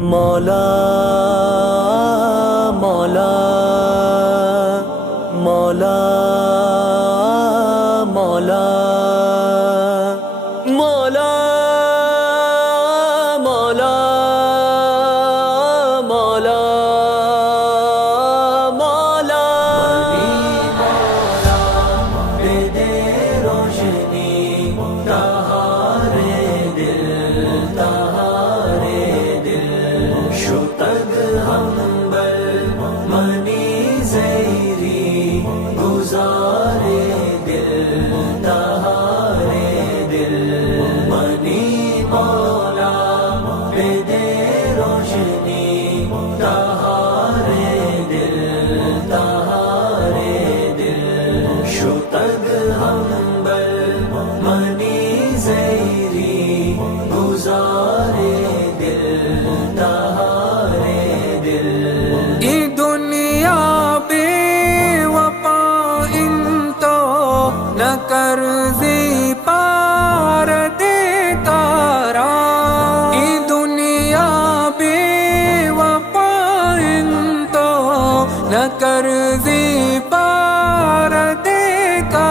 مولا مولا مولا مولا مولا مولا مولا مولا دے دے روشنی تہارے دل تہارے دل شتگ ہمبل منی زیری گزارے دل تہارے دل منی مولا دے دے روشنی تہارے دل تہارے دل شتگ ہمبل منی زیری گزارے دل تہارے دل یہ دنیا بے وفا ان تو نہ قرضی پار دیتا رہا یہ دنیا بے وفا ان تو نہ قرضی پار دیتا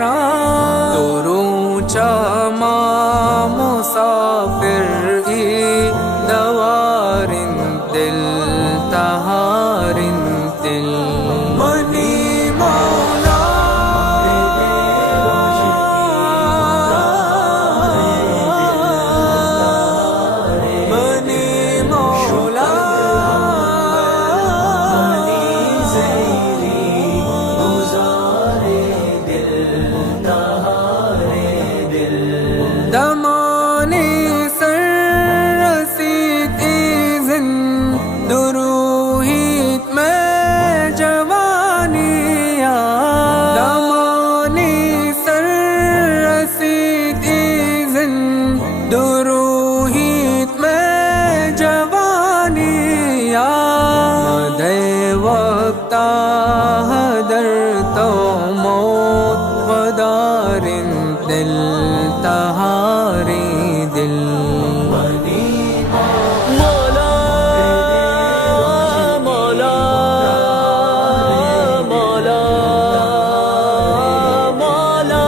رہا دروچا ماں مسافر دوارن دل تہارن دل منی مولا منی مولا منی زیری گزارے دل تہارے دل دمانے سر رسید ایزن دروہیت میں جوانیا دمانے سر رسید ایزن دروہیت میں جوانیا مدے وقت حدر تو موت ودارن دل تہاری دل منی مولا مولا مولا مولا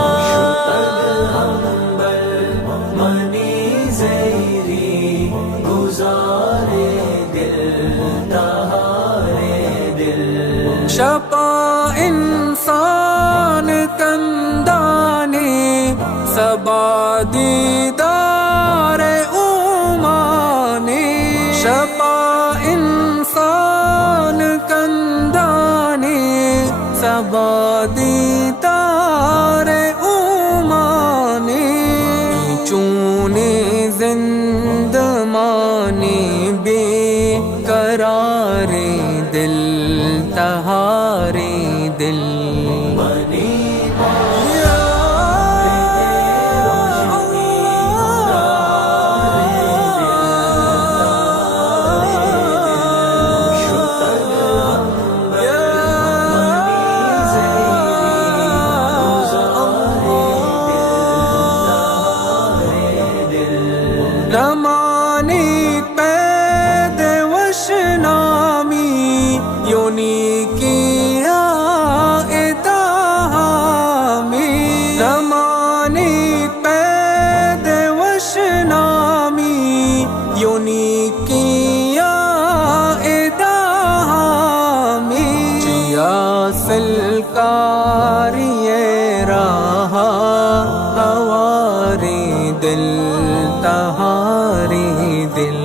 ہمبل منی زیری گزارے دل تہارے دل شپا انسان کندانے سبا دیدار اومانے شپا انسان کندانے سبا دیدار اومانے چونے زندمانی بے قرار دل تہاری دل منی رمانی پید وشنامی یونی کیا اتہامی رمانی پید وشنامی یونی کیا اتہامی جیا سلکاری رہا ہواری دل تہاری دل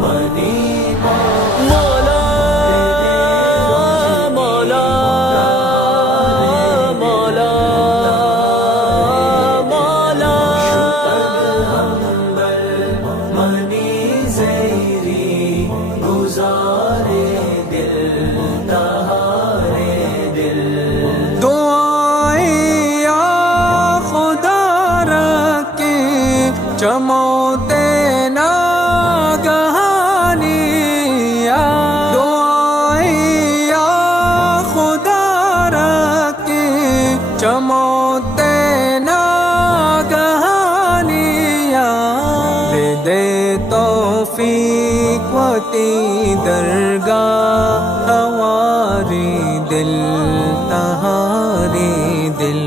منی مولا مولا مولا مولا ہمبل منی زیری گزارے دل تہارے دل دعائیں یا خدا رکھے چموتے ناگہانیاں دعائیں یا خدا رکھے چموتے ناگہانیاں دے توفیق و ہوتی درگاہ ہماری دل تہاری دل